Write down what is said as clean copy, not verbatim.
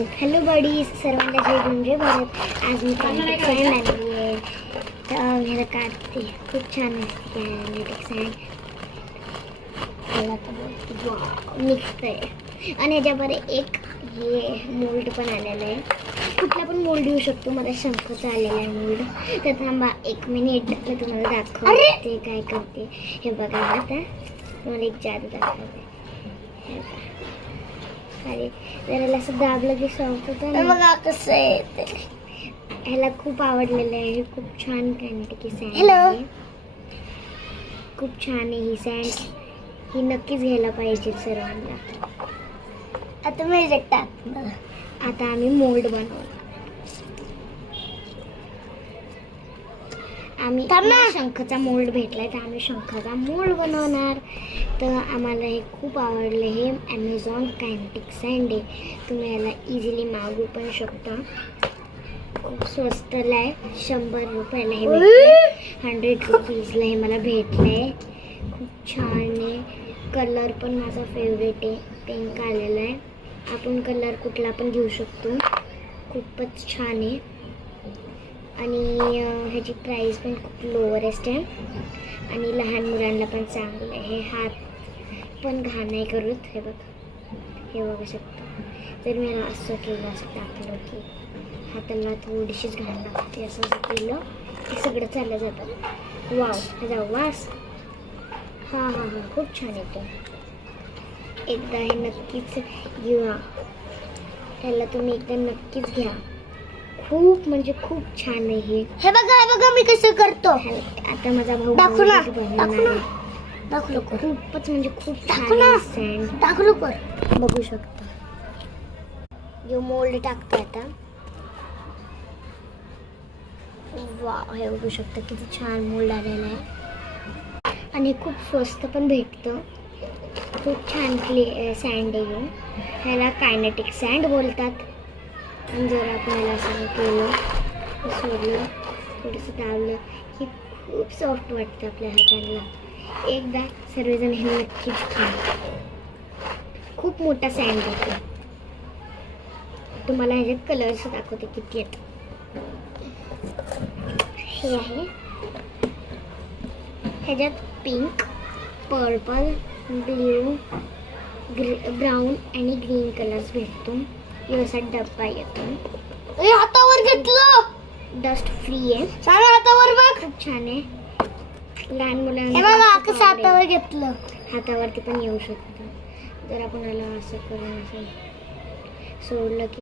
असेल. Hello buddies, सर्वांना जय भीम जय भारत. आज मी कायनेटिक सँड आणली आहे तर ह्याला काढते. खूप छान असते कायनेटिक सँड. ह्याला तर निघतंय आणि ह्याच्यामध्ये एक हे मोल्ड पण आलेलं आहे. कुठला पण मोल्ड येऊ शकतो. मला शंखचा आलेला आहे मोल्ड. तर थांबा 1 मिनिट मी तुम्हाला दाखवते काय करते. हे बघा आता तुम्हाला एक जादू दाखवते. अरे जरा असं दाबलं की सॉफ्ट होतं. बघा कसं आहे ते. ह्याला खूप आवडलेलं आहे. हे खूप छान कायनेटिक सँड आहे. खूप छान आहे ही सँड. ही नक्कीच घ्यायला पाहिजे सर्वांना. आता मी टाकणार. आता आम्ही मोल्ड बनवणार. आम्ही शंखचा मोल्ड भेटलाय तर आम्ही शंखाचा मोल्ड बनवणार. तर आम्हाला हे खूप आवडले. हे ॲमेझॉन कायनेटिक सँड आहे. तुम्ही याला इझिली मागवू पण शकता. खूप स्वस्तला आहे. 100 रुपयाला हे भेटले. 100 रुपीजला हे मला भेटलंय. खूप छान आहे. कलर पण माझा फेवरेट आहे. पिंक आलेला आहे. आपण कलर कुठला पण घेऊ शकतो. खूपच छान आहे आणि ह्याची प्राईस पण खूप लोवरेस्ट आहे आणि लहान मुलांना पण चांगलं आहे. हे हात पण घाण नाही करत. हे बघू शकतो. जर मी असं केलं, असं टाकलं की हाताला थोडीशीच घाण लागते. असं केलं की सगळं चाललं जातं. वाव, ह्याचा वास हां खूप छान येतो. एकदा हे नक्कीच घ्या. ह्याला तुम्ही एकदा नक्कीच घ्या. खूप म्हणजे खूप छान आहे हे. हे बघा मी कसं करतो. आता माझा भाऊ दाखवलं. खूपच म्हणजे खूप छान सँड. दाखवलं कर. बघू शकता. जो मोल्ड टाकतो आता. वाव, हे बघू शकता किती छान मोल्ड आलेला आहे आणि खूप स्वस्त पण भेटतं. खूप छान सँड आहे. ह्याला कायनेटिक सँड बोलतात. आणि जर आपण ह्याला असं केलं, सोडलं, थोडंसं दाबलं की खूप सॉफ्ट वाटतं आपल्या हाताला. एकदा सर्वजण हे नक्कीच घ्या. खूप मोठा सँड येतो. तुम्हाला ह्याच्यात कलर्स दाखवते किती आहेत. हे आहे. ह्याच्यात पिंक, पर्पल, ब्ल्यू, ब्राऊन आणि ग्रीन कलर्स भेटतो. असा डब्बा येतो. हातावर घेतलं. डस्ट फ्री आहे. हातावर बघ. खूप छान आहे. लहान मुलांना हातावर घेतलं. हातावरती पण येऊ शकतं. जर आपण याला असं करून असं सोडलं की